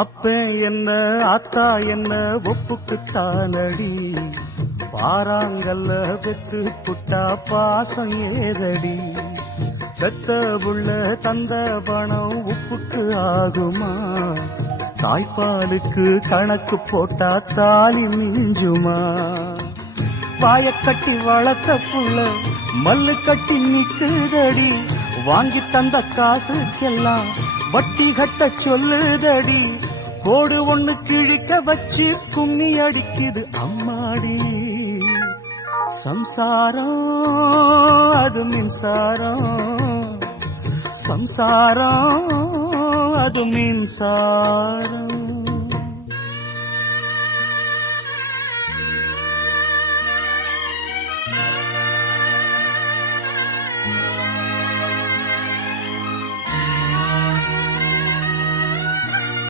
அப்ப என்ன ஆத்தா என்ன ஒப்புக்குத்தானடி, பாராங்கல்ல பெத்து புட்டா பாசம் ஏதடி, பெத்த புள்ள தந்த பணம் உப்புக்கு ஆகுமா, தாய்ப்பாலுக்கு கணக்கு போட்டா தாலி மிஞ்சுமா, வாயக்கட்டி வளர்த்த புள்ள மல்லு கட்டி நிக்குதடி, வாங்கி தந்த காசுக்கெல்லாம் வட்டி கட்ட சொல்லுதடி, கோடு ஒண்ணு கிழிக்க வச்சு கும்மி அடிக்குது அம்மாடி, சம்சாரம் அது மின்சாரம், சம்சாரம் அது மின்சாரம்.